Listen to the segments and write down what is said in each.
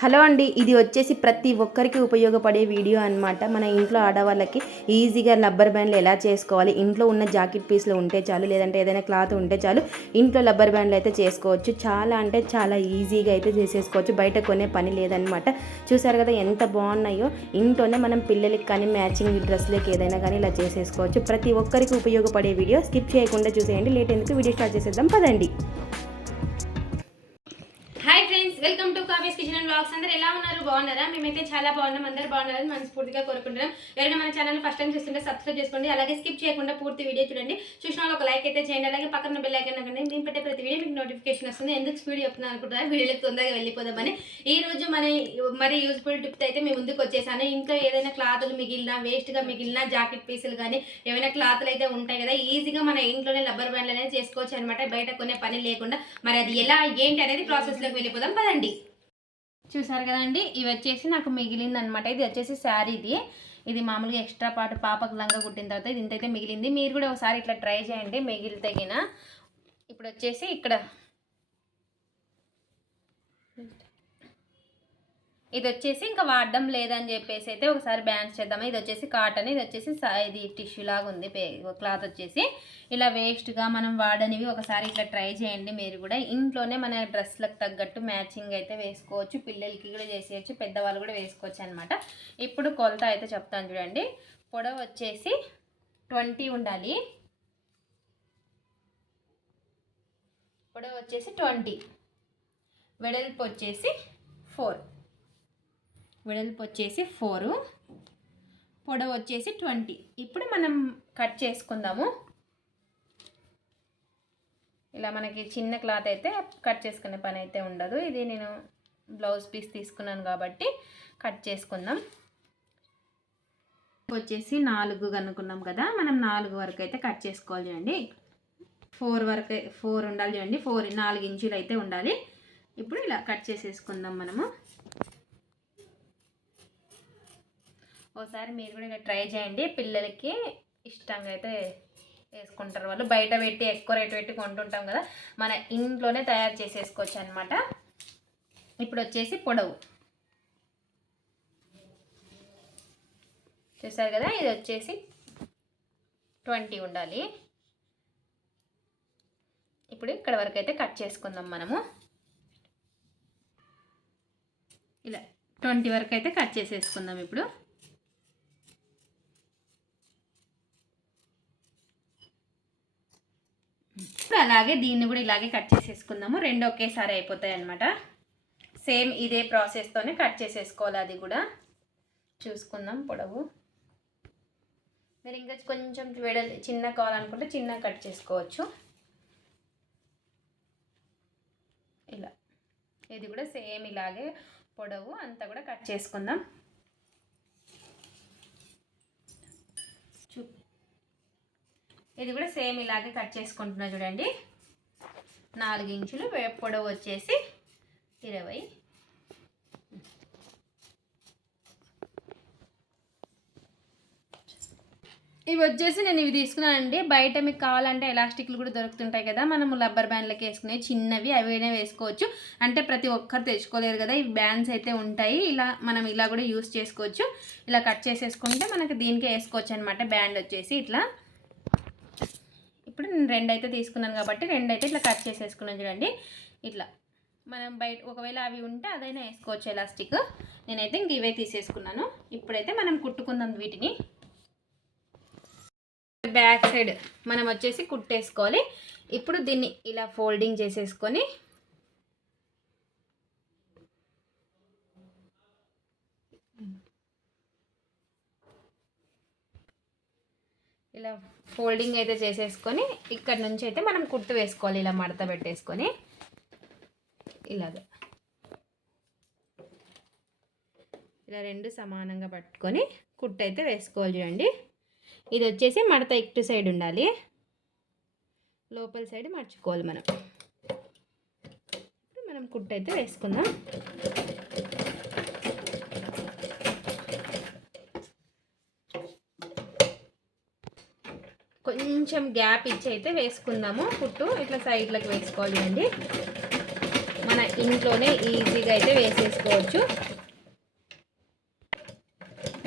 Hello అండి ఇది వచ్చేసి ప్రతి ఒక్కరికి ఉపయోగపడే వీడియో అన్నమాట. మన ఇంట్లో ఆడవాళ్ళకి ఈజీగా రబ్బర్ బ్యాండ్లు ఎలా చేసుకోవాలి? ఇంట్లో ఉన్న జాకెట్ పీస్లు ఉంటే చాలు లేదంటే ఏదైనా క్లాత్ ఉంటే చాలు ఇంట్లో రబ్బర్ బ్యాండ్లు అయితే చేసుకోవచ్చు. చాలా అంటే చాలా ఈజీగా అయితే చేసేసుకోవచ్చు. బయట కొనే పని లేదనమాట చూసారు కదా ఎంత బాగున్నాయో? ఇంట్లోనే మనం పిల్లలకి కానీ మ్యాచింగ్ డ్రెస్లకి ఏదైనా కానీ ఇలా చేసేసుకోవచ్చు. ప్రతి ఒక్కరికి ఉపయోగపడే వీడియో స్కిప్ చేయకుండా చూసేయండి. లేట్ ఎందుకు? వీడియో స్టార్ట్ చేసేద్దాం. పదండి. Hi friends welcome to Kavya's kitchen blogs అందరూ ఎలా ఉన్నారు? బాగున్నారా? మేమైతే చాలా బాగున్నాం. అందరూ బాగున్నారని మనస్ఫూర్తిగా కోరుకుంటున్నాం. ఎవరైనా మన ఛానల్ ఫస్ట్ టైం చూస్తుంటే సబ్స్క్రైబ్ చేసుకోండి. అలాగే స్కిప్ చేయకుండా పూర్తి వీడియో చూడండి. చూసిన వాళ్ళు ఒక లైక్ అయితే చేయండి. అలాగే పక్కన బెల్ ఐకన్ నొక్కండి. మేము పెట్టే ప్రతి వీడియో మీకు నోటిఫికేషన్ వస్తుంది. ఎందుకు స్పీడ్ చెప్తున్నాను అనుకుంటున్నారు? వీడియోకి తొందరగా వెళ్ళిపోదామని. ఈ రోజు మన మరి యూజ్ఫుల్ టిప్స్ అయితే మేము ముందుకు వచ్చేసాను. ఇంట్లో ఏదైనా క్లాతులు మిగిలిన వేస్ట్గా మిగిలిన జాకెట్ పీసులు కానీ ఏమైనా క్లాతులు అయితే ఉంటాయి కదా ఈజీగా మన ఇంట్లోనే రబ్బర్ బ్యాండ్లు అనేది చేసుకోవచ్చు అనమాట బయట కొనే పని లేకుండా. మరి అది ఎలా ఏంటి అనేది ప్రాసెస్లోకి వెళ్ళిపోదాం. పదండి. చూసారు కదండి? ఇవి వచ్చేసి నాకు మిగిలింది అనమాట ఇది వచ్చేసి శారీ ఇది. ఇది మామూలుగా ఎక్స్ట్రా పాటు పాపకు లంగా కుట్టిన తర్వాత ఇది ఇంతైతే మిగిలింది. మీరు కూడా ఒకసారి ఇట్లా ట్రై చేయండి. మిగిలి తగిన ఇప్పుడు వచ్చేసి ఇక్కడ ఇది వచ్చేసి ఇంకా వాడడం లేదని చెప్పేసి అయితే ఒకసారి బ్యాన్స్ చేద్దాం ఇది వచ్చేసి కాటన్ ఇది వచ్చేసి ఇది టిష్యూ లాగా ఉంది క్లాత్ వచ్చేసి. ఇలా వేస్ట్గా మనం వాడనివి ఒకసారి ఇట్లా ట్రై చేయండి మీరు కూడా. ఇంట్లోనే మన డ్రెస్లకు తగ్గట్టు మ్యాచింగ్ అయితే వేసుకోవచ్చు. పిల్లలకి కూడా చేసేయచ్చు పెద్దవాళ్ళు కూడా వేసుకోవచ్చు అనమాట ఇప్పుడు కొలత అయితే చెప్తాను చూడండి. పొడవు వచ్చేసి ట్వంటీ ఉండాలి. పొడవు వచ్చేసి ట్వంటీ. వెడల్పు వచ్చేసి ఫోర్. వెడల్పు వచ్చేసి ఫోరు. పొడవు వచ్చేసి ట్వంటీ. ఇప్పుడు మనం కట్ చేసుకుందాము. ఇలా మనకి చిన్న క్లాత్ అయితే కట్ చేసుకునే పని అయితే ఉండదు. ఇది నేను బ్లౌజ్ పీస్ తీసుకున్నాను కాబట్టి కట్ చేసుకుందాం. వచ్చేసి నాలుగు కనుక్కున్నాం కదా మనం నాలుగు వరకు అయితే కట్ చేసుకోవాలి చూడండి. ఫోర్ వరకు ఫోర్ ఉండాలి చూడండి. ఫోర్ నాలుగు ఇంచులు అయితే ఉండాలి. ఇప్పుడు ఇలా కట్ చేసేసుకుందాం మనము. ఒకసారి మీరు కూడా ఇలా ట్రై చేయండి. పిల్లలకి ఇష్టంగా అయితే వేసుకుంటారు వాళ్ళు. బయట పెట్టి ఎక్కువ రేటు పెట్టి కొంటుంటాం కదా. మన ఇంట్లోనే తయారు చేసేసుకోవచ్చు అనమాట ఇప్పుడు వచ్చేసి పొడవు. చూసారు కదా? ఇది వచ్చేసి ట్వంటీ ఉండాలి. ఇప్పుడు ఇక్కడ వరకు అయితే కట్ చేసుకుందాం మనము. ఇలా ట్వంటీ వరకు అయితే కట్ చేసేసుకుందాం ఇప్పుడు. ఇప్పుడు అలాగే దీన్ని కూడా ఇలాగే కట్ చేసేసుకుందాము. రెండు ఒకేసారి అయిపోతాయి అనమాట సేమ్ ఇదే ప్రాసెస్తోనే కట్ చేసేసుకోవాలి అది కూడా. చూసుకుందాం పొడవు. మీరు ఇంకా కొంచెం వెడ చిన్న కావాలనుకుంటే చిన్న కట్ చేసుకోవచ్చు. ఇలా. ఇది కూడా సేమ్ ఇలాగే పొడవు అంతా కూడా కట్ చేసుకుందాం. ఇది కూడా సేమ్ ఇలాగే కట్ చేసుకుంటున్నా చూడండి. నాలుగు ఇంచులు వే- పొడవు వచ్చేసి ఇరవై. ఇవి వచ్చేసి నేను ఇవి తీసుకున్నానండి. బయట మీకు కావాలంటే ఎలాస్టిక్లు కూడా దొరుకుతుంటాయి కదా. మనం రబ్బర్ బ్యాండ్లకి వేసుకునే చిన్నవి అవినే వేసుకోవచ్చు. అంటే ప్రతి ఒక్కరు తెచ్చుకోలేరు కదా. ఈ బ్యాండ్స్ అయితే ఉంటాయి. ఇలా మనం ఇలా కూడా యూస్ చేసుకోవచ్చు. ఇలా కట్ చేసేసుకుంటే మనకి దీనికే వేసుకోవచ్చు అనమాట బ్యాండ్ వచ్చేసి ఇట్లా. ఇప్పుడు నేను రెండు అయితే తీసుకున్నాను కాబట్టి రెండు అయితే ఇట్లా కట్ చేసేసుకున్నాను చూడండి. ఇట్లా మనం బయట ఒకవేళ అవి ఉంటే అదైనా వేసుకోవచ్చు ఎలాస్టిక్. నేనైతే ఇంక ఇవే తీసేసుకున్నాను. ఇప్పుడైతే మనం కుట్టుకుందాం వీటిని. బ్యాక్ సైడ్ మనం వచ్చేసి కుట్టేసుకోవాలి. ఇప్పుడు దీన్ని ఇలా ఫోల్డింగ్ చేసేసుకొని ఇలా ఫోల్డింగ్ అయితే చేసేసుకొని ఇక్కడ నుంచి అయితే మనం కుట్టు వేసుకోవాలి ఇలా మడత పెట్టేసుకొని. ఇలాగ. ఇలా రెండు సమానంగా పట్టుకొని కుట్టు అయితే వేసుకోవాలి చూడండి. ఇది వచ్చేసి మడత ఇటు సైడ్ ఉండాలి. లోపల సైడ్ మర్చుకోవాలి మనం. ఇప్పుడు మనం కుట్టు అయితే వేసుకుందాం. కొంచెం గ్యాప్ ఇచ్చి అయితే వేసుకుందాము. పుట్టు ఇట్లా సైడ్లకు వేసుకోవాలి అండి మన ఇంట్లోనే ఈజీగా అయితే వేసేసుకోవచ్చు.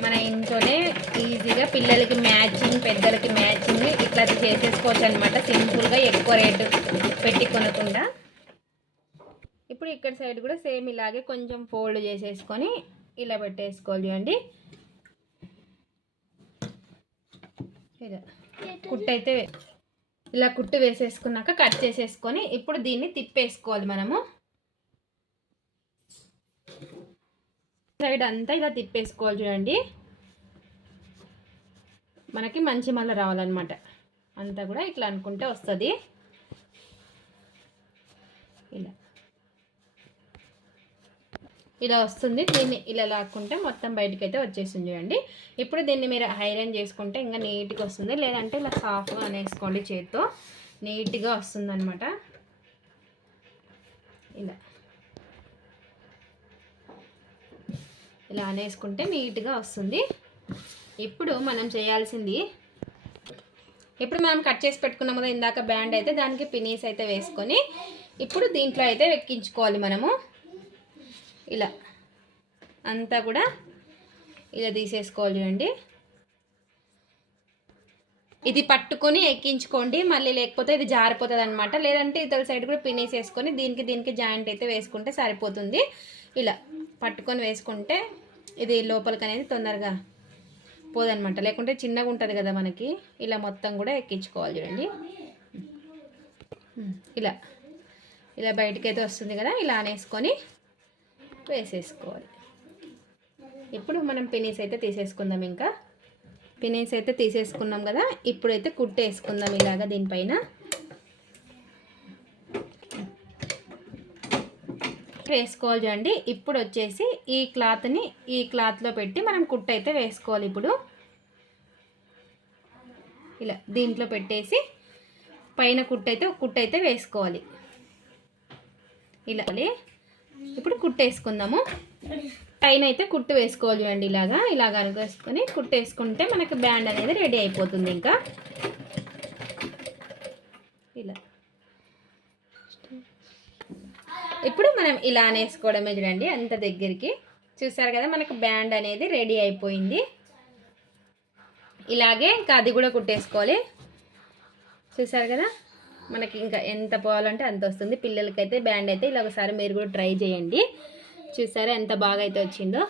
మన ఇంట్లోనే ఈజీగా పిల్లలకి మ్యాచింగ్ పెద్దలకి మ్యాచింగ్ ఇట్లా చేసేసుకోవచ్చు అనమాట సింపుల్గా ఎక్కువ రేటు పెట్టి కొనకుండా. ఇప్పుడు ఇక్కడ సైడ్ కూడా సేమ్ ఇలాగే కొంచెం ఫోల్డ్ చేసేసుకొని ఇలా పెట్టేసుకోవాలి అండి. ఇలా కుట్టు అయితే ఇలా కుట్టు వేసేసుకున్నాక కట్ చేసేసుకొని ఇప్పుడు దీన్ని తిప్పేసుకోవాలి మనము. సైడ్ అంతా ఇలా తిప్పేసుకోవాలి చూడండి. మనకి మంచి మళ్ళీ రావాలన్నమాట. అంతా కూడా ఇట్లా అనుకుంటే వస్తుంది. ఇలా. ఇలా వస్తుంది. దీన్ని ఇలా లాక్కుంటే మొత్తం బయటకు అయితే వచ్చేసింది చూడండి. ఇప్పుడు దీన్ని మీరు ఐరన్ చేసుకుంటే ఇంకా నీట్గా వస్తుంది. లేదంటే ఇలా సాఫ్ట్గా అనేసుకోండి చేత్తో. నీట్గా వస్తుంది అనమాట ఇలా. ఇలా అనేసుకుంటే నీట్గా వస్తుంది. ఇప్పుడు మనం చేయాల్సింది ఇప్పుడు మనం కట్ చేసి పెట్టుకున్నాం కదా ఇందాక బ్యాండ్ అయితే దానికి పినీస్ అయితే వేసుకొని ఇప్పుడు దీంట్లో అయితే ఎక్కించుకోవాలి మనము. ఇలా. అంతా కూడా ఇలా తీసేసుకోవాలి చూడండి. ఇది పట్టుకొని ఎక్కించుకోండి. మళ్ళీ లేకపోతే ఇది జారిపోతుంది అనమాట లేదంటే ఇతర సైడ్ కూడా పినేసేసుకొని దీనికి దీనికి జాయింట్ అయితే వేసుకుంటే సరిపోతుంది. ఇలా పట్టుకొని వేసుకుంటే ఇది లోపలికి అనేది తొందరగా పోదనమాట లేకుంటే చిన్నగా ఉంటుంది కదా మనకి. ఇలా మొత్తం కూడా ఎక్కించుకోవాలి చూడండి. ఇలా. ఇలా బయటకైతే అయితే వస్తుంది కదా. ఇలా అనేసుకొని వేసేసుకోవాలి. ఇప్పుడు మనం పినీస్ అయితే తీసేసుకుందాం ఇంకా. పినీస్ అయితే తీసేసుకున్నాం కదా ఇప్పుడైతే కుట్టేసుకుందాం ఇలాగా దీనిపైన. వేసుకోవాలి చూడండి ఇప్పుడు వచ్చేసి ఈ క్లాత్ని ఈ క్లాత్లో పెట్టి మనం కుట్టు అయితే వేసుకోవాలి ఇప్పుడు. ఇలా దీంట్లో పెట్టేసి పైన కుట్టు అయితే కుట్టు అయితే వేసుకోవాలి. ఇలా ఇప్పుడు కుట్టేసుకుందాము. పైన అయితే కుట్టు వేసుకోవాలి అండి ఇలాగా. ఇలాగ అనుకేసుకొని కుట్టు వేసుకుంటే మనకి బ్యాండ్ అనేది రెడీ అయిపోతుంది ఇంకా. ఇలా. ఇప్పుడు మనం ఇలా అనేసుకోవడమే చూడండి అంత దగ్గరికి. చూసారు కదా మనకు బ్యాండ్ అనేది రెడీ అయిపోయింది. ఇలాగే ఇంకా అది కూడా కుట్టేసుకోవాలి. చూసారు కదా? మనకి ఇంకా ఎంత పోవాలంటే అంత వస్తుంది. పిల్లలకైతే బ్యాండ్ అయితే ఇలా ఒకసారి మీరు కూడా ట్రై చేయండి. చూసారా ఎంత బాగా అయితే వచ్చిందో.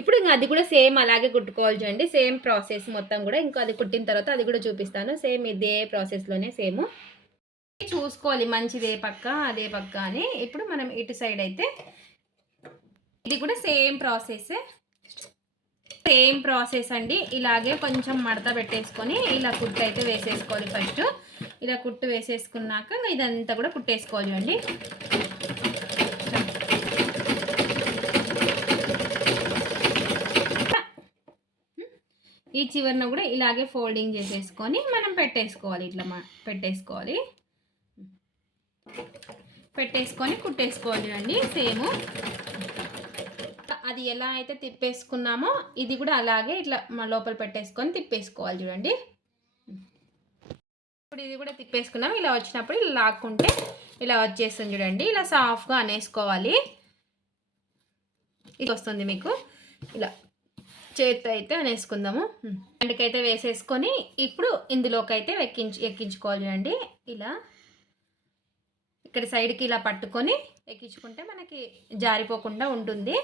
ఇప్పుడు ఇంకా అది కూడా సేమ్ అలాగే కుట్టుకోవాలి చూడండి. సేమ్ ప్రాసెస్ మొత్తం కూడా ఇంకా అది కుట్టిన తర్వాత అది కూడా చూపిస్తాను. సేమ్ ఇదే ప్రాసెస్లోనే సేమ్. చూసుకోవాలి మంచిదే పక్క అదే పక్క అని. ఇప్పుడు మనం ఇటు సైడ్ అయితే ఇది కూడా సేమ్ ప్రాసెస్. సేమ్ ప్రాసెస్ అండి. ఇలాగే కొంచెం మడత పెట్టేసుకొని ఇలా కుట్టు అయితే వేసేసుకోవాలి ఫస్ట్. ఇలా కుట్టు వేసేసుకున్నాక ఇదంతా కూడా కుట్టేసుకోవాలి చూడండి ఈ చివరిన కూడా ఇలాగే ఫోల్డింగ్ చేసేసుకొని మనం పెట్టేసుకోవాలి ఇట్లా మా పెట్టేసుకోవాలి. పెట్టేసుకొని కుట్టేసుకోవాలి చూడండి సేమ్. అది ఎలా అయితే తిప్పేసుకున్నామో ఇది కూడా అలాగే ఇట్లా మా లోపల పెట్టేసుకొని తిప్పేసుకోవాలి చూడండి. ఇప్పుడు ఇది కూడా తిప్పేసుకున్నాం ఇలా వచ్చినప్పుడు ఇలా లాక్కుంటే ఇలా వచ్చేస్తుంది చూడండి. ఇలా సాఫ్ట్గా అనేసుకోవాలి. ఇది వస్తుంది మీకు. ఇలా చేతితో అయితే అనేసుకుందాము. అందుకైతే వేసేసుకొని ఇప్పుడు ఇందులోకి అయితే ఎక్కించి ఎక్కించుకోవాలి చూడండి. ఇలా ఇక్కడ సైడ్కి ఇలా పట్టుకొని ఎక్కించుకుంటే మనకి జారిపోకుండా ఉంటుంది.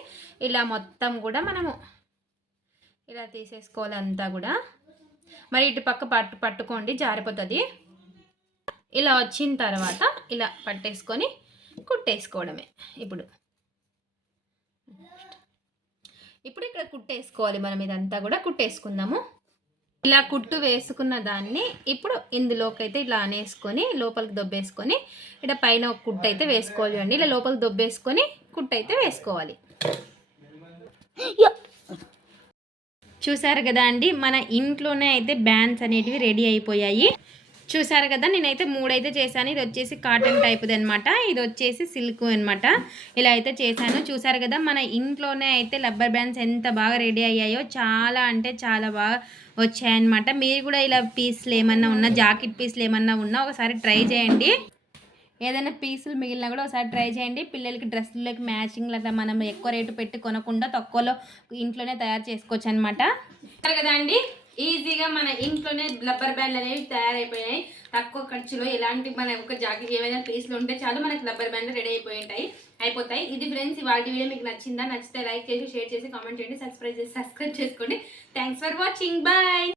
ఇలా మొత్తం కూడా మనము ఇలా తీసేసుకోవాలంతా కూడా. మరి ఇటు పక్క పట్టు పట్టుకోండి జారిపోతుంది. ఇలా వచ్చిన తర్వాత ఇలా పట్టేసుకొని కుట్టేసుకోవడమే. ఇప్పుడు ఇప్పుడు ఇక్కడ కుట్టేసుకోవాలి మనం ఇదంతా కూడా కుట్టేసుకుందాము. ఇలా కుట్టు వేసుకున్న దాన్ని ఇప్పుడు ఇందులోకి అయితే ఇలా అనేసుకొని లోపలికి దొబ్బేసుకొని ఇక్కడ పైన ఒక కుట్టు అయితే వేసుకోవాలి అండి. ఇలా లోపలికి దొబ్బేసుకొని కుట్టు అయితే వేసుకోవాలి. చూసారు కదా అండి మన ఇంట్లోనే అయితే బ్యాండ్స్ అనేటివి రెడీ అయిపోయాయి. చూసారు కదా నేనైతే మూడైతే చేశాను. ఇది వచ్చేసి కాటన్ టైప్ది అనమాట ఇది వచ్చేసి సిల్క్ అనమాట ఇలా అయితే చేశాను. చూసారు కదా మన ఇంట్లోనే అయితే రబ్బర్ బ్యాండ్స్ ఎంత బాగా రెడీ అయ్యాయో చాలా అంటే చాలా బాగా వచ్చాయన్నమాట. మీరు కూడా ఇలా పీస్లు ఏమన్నా ఉన్నా జాకెట్ పీస్లు ఏమన్నా ఉన్నా ఒకసారి ట్రై చేయండి. ఏదైనా పీసులు మిగిలినా కూడా ఒకసారి ట్రై చేయండి. పిల్లలకి డ్రెస్సులకి మ్యాచింగ్ లేదా మనం ఎక్కువ రేటు పెట్టి కొనకుండా తక్కువలో ఇంట్లోనే తయారు చేసుకోవచ్చు అనమాట కదా అండి? ఈజీగా మన ఇంట్లోనే రబ్బర్ బ్యాండ్లు అనేవి తయారైపోయినాయి. తక్కువ ఖర్చులో ఎలాంటి మన ఒక జాకెట్ ఏమైనా పీసులు ఉంటే చాలు మనకి రబ్బర్ బ్యాండ్లు రెడీ అయిపోయి ఉంటాయి అయిపోతాయి. ఇది ఫ్రెండ్స్ ఇవాళ వీడియో మీకు నచ్చిందా? నచ్చితే లైక్ చేసి షేర్ చేసి కామెంట్ చేయండి. సబ్స్క్రైబ్ చేసి సబ్స్క్రైబ్ చేసుకోండి. Thanks for watching bye